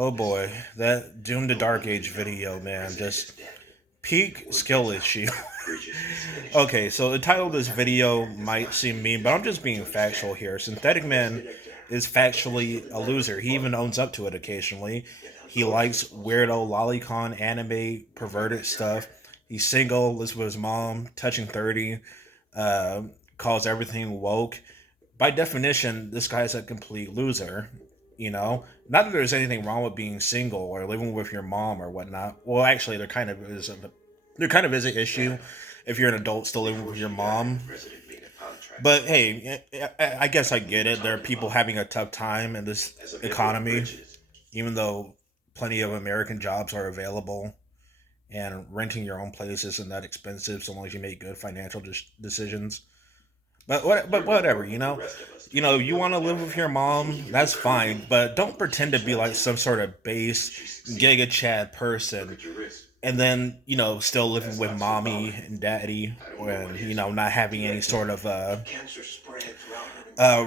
Oh boy, that Doom to Dark Age video, man, just peak skill issue. Okay, so the title of this video might seem mean, but I'm just being factual here. Synthetic Man is factually a loser. He even owns up to it occasionally. He likes weirdo lolicon anime perverted stuff. He's single, lives with his mom, touching 30, uh, calls everything woke. By definition, this guy's a complete loser. Not that there's anything wrong with being single or living with your mom or whatnot. Well, actually, there kind of is an issue if you're an adult still living with your mom. But hey, I guess I get it. There are people having a tough time in this economy, even though plenty of American jobs are available, and renting your own place isn't that expensive so long as you make good financial decisions. But whatever, you want to live with your mom, that's fine. But don't pretend to be like some sort of base Giga Chad person, and then still living with mommy and daddy, and not having any sort of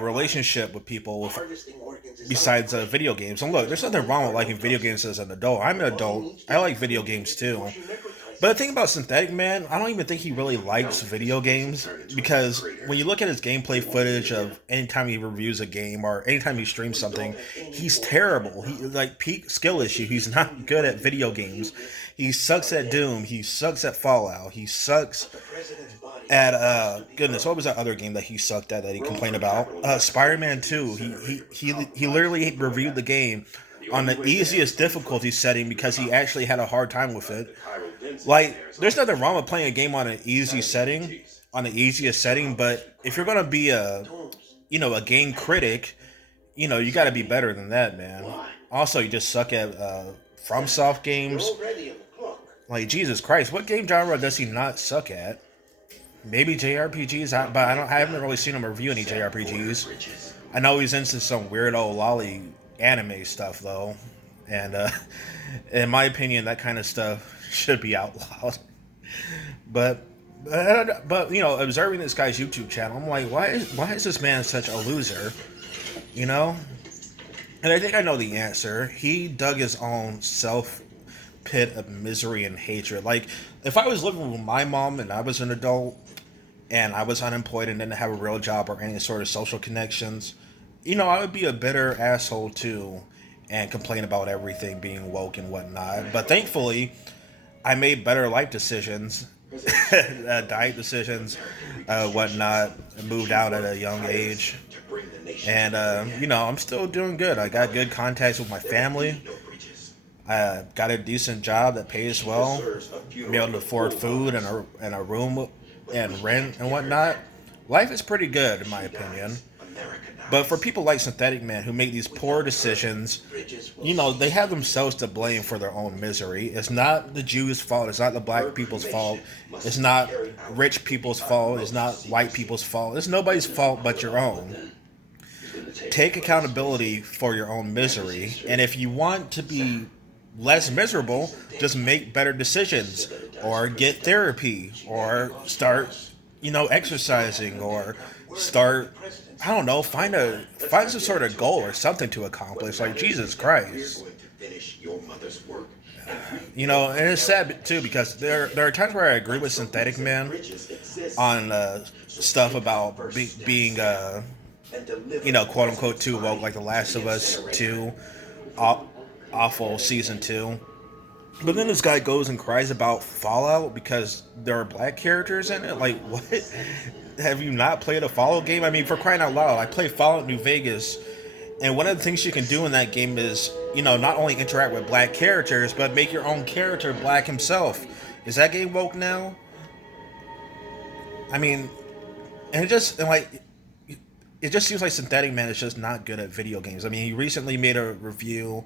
relationship with people besides video games. And look, there's nothing wrong with liking video games as an adult. I'm an adult. I like video games too. But the thing about Synthetic Man, I don't even think he really likes video games, because when you look at his gameplay footage of anytime he reviews a game or anytime he streams something, he's terrible. He like peak skill issue. He's not good at video games. He sucks at Doom. He sucks at Fallout. He sucks at goodness, what was that other game that he sucked at that he complained about? Spider-Man 2. He literally reviewed the game on the easiest difficulty setting because he actually had a hard time with it. Like, there's nothing wrong with playing a game on an easy setting, on the easiest setting, but if you're gonna be a game critic, you got to be better than that, man. Also, you just suck at FromSoft games. Like, Jesus Christ, what game genre does he not suck at? Maybe JRPGs, but I haven't really seen him review any JRPGs. I know he's into some weirdo lolly anime stuff though, and in my opinion, that kind of stuff should be outlawed. But observing this guy's YouTube channel, I'm like, why is this man such a loser? You know, and I think I know the answer. He dug his own self pit of misery and hatred. Like, if I was living with my mom and I was an adult and I was unemployed and didn't have a real job or any sort of social connections, I would be a bitter asshole too and complain about everything being woke and whatnot. But thankfully, I made better life decisions, diet decisions, whatnot, and moved out at a young age. And, I'm still doing good. I got good contacts with my family. I got a decent job that pays well. Be able to afford food and a room and rent and whatnot. Life is pretty good in my opinion. But for people like Synthetic Man who make these poor decisions, they have themselves to blame for their own misery. It's not the Jews' fault. It's not the black people's fault. It's not rich people's fault. It's not white people's fault. It's nobody's fault but your own. Take accountability for your own misery. And if you want to be less miserable, just make better decisions or get therapy or start, exercising or start, I don't know, find some sort of goal or something to accomplish. Like, Jesus Christ. And it's sad too because there are times where I agree with Synthetic Man on stuff about being quote unquote too woke, like The Last of Us 2, awful season 2. But then this guy goes and cries about Fallout because there are black characters in it. Like, what? Have you not played a Fallout game? I mean, for crying out loud, I play Fallout New Vegas, and one of the things you can do in that game is, not only interact with black characters, but make your own character black himself. Is that game woke now? I mean, it just seems like Synthetic Man is just not good at video games. I mean, he recently made a review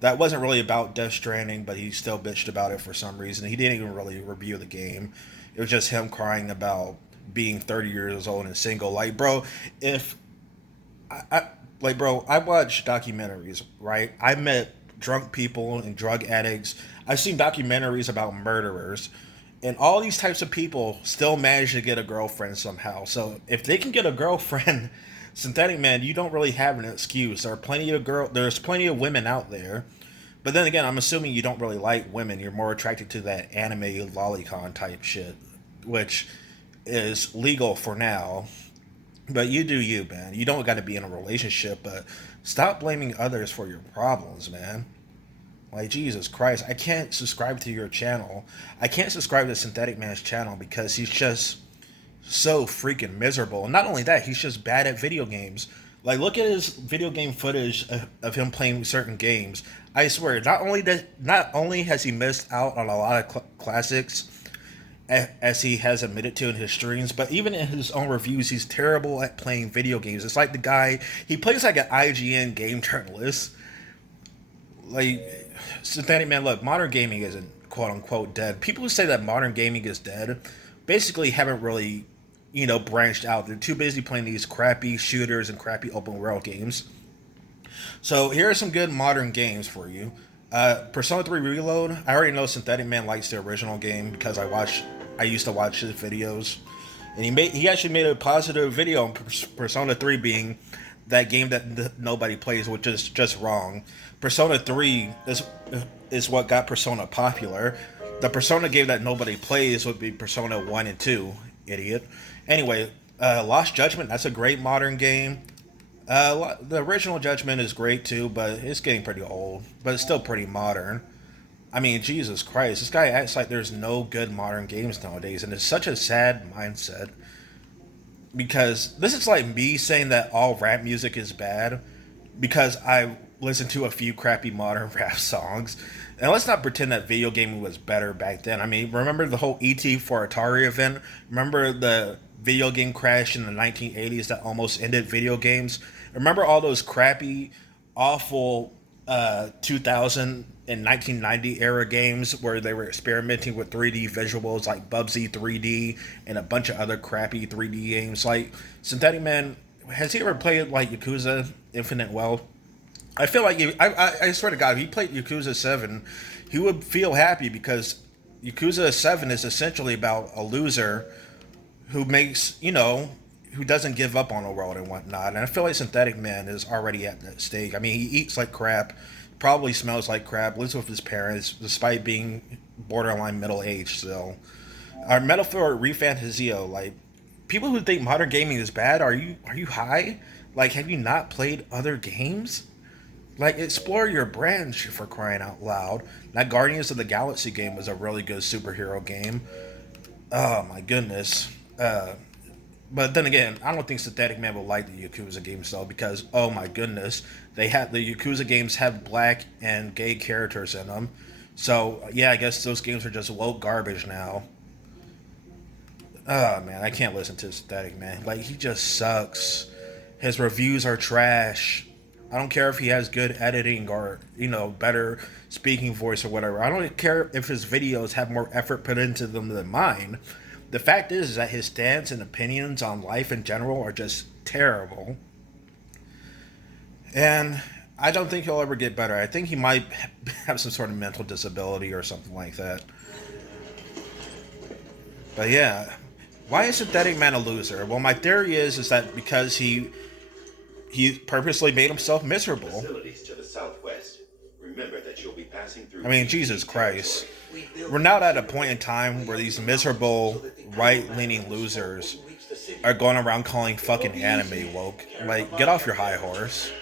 that wasn't really about Death Stranding, but he still bitched about it for some reason. He didn't even really review the game. It was just him crying about being 30 years old and single. Like, bro, if I watch documentaries, right? I met drunk people and drug addicts. I've seen documentaries about murderers. And all these types of people still manage to get a girlfriend somehow. So if they can get a girlfriend, Synthetic Man, you don't really have an excuse. There's plenty of women out there. But then again, I'm assuming you don't really like women. You're more attracted to that anime lolicon type shit, which is legal for now. But you do you, man. You don't got to be in a relationship, but stop blaming others for your problems, man. Like, Jesus Christ, I can't subscribe to your channel. I can't subscribe to Synthetic Man's channel because he's just so freaking miserable. And not only that, he's just bad at video games. Like, look at his video game footage of him playing certain games. I swear, not only has he missed out on a lot of classics, as he has admitted to in his streams, but even in his own reviews, he's terrible at playing video games. It's like the guy, he plays like an IGN game journalist. Like, Synthetic Man, look, modern gaming isn't quote unquote dead. People who say that modern gaming is dead basically haven't really, branched out. They're too busy playing these crappy shooters and crappy open world games. So here are some good modern games for you. Persona 3 Reload. I already know Synthetic Man likes the original game because I used to watch his videos, and he actually made a positive video on Persona 3 being that game that nobody plays, which is just wrong. Persona 3 is what got Persona popular. The Persona game that nobody plays would be Persona 1 and 2, idiot. Anyway, Lost Judgment, that's a great modern game. The original Judgment is great too, but it's getting pretty old, but it's still pretty modern. I mean, Jesus Christ, this guy acts like there's no good modern games nowadays, and it's such a sad mindset. Because this is like me saying that all rap music is bad because I listened to a few crappy modern rap songs. And let's not pretend that video gaming was better back then. I mean, remember the whole ET for Atari event? Remember the video game crash in the 1980s that almost ended video games? Remember all those crappy, awful 2000 and 1990 era games where they were experimenting with 3D visuals like Bubsy 3D and a bunch of other crappy 3D games? Like, Synthetic Man, has he ever played like Yakuza Infinite Wealth? I feel like I swear to God, if he played Yakuza 7, he would feel happy because Yakuza 7 is essentially about a loser who makes, who doesn't give up on the world and whatnot. And I feel like Synthetic Man is already at that stage. I mean, he eats like crap, probably smells like crap, lives with his parents, despite being borderline middle aged still. Our metaphor refantasio, like, people who think modern gaming is bad, are you high? Like, have you not played other games? Like, explore your brand, for crying out loud. That Guardians of the Galaxy game was a really good superhero game. Oh my goodness. But then again, I don't think Synthetic Man will like the Yakuza games though, because oh my goodness, the Yakuza games have black and gay characters in them. So yeah, I guess those games are just woke garbage now. Oh man, I can't listen to Synthetic Man. Like, he just sucks. His reviews are trash. I don't care if he has good editing or, better speaking voice or whatever. I don't care if his videos have more effort put into them than mine. The fact is that his stance and opinions on life in general are just terrible. And I don't think he'll ever get better. I think he might have some sort of mental disability or something like that. But yeah, why is Synthetic Man a loser? Well, my theory is that because he purposely made himself miserable. Facilities to the southwest. Remember that you'll be passing through. I mean, Jesus Christ. We're now at a point in time where these miserable, right-leaning losers are going around calling fucking anime woke. Like, get off your high horse.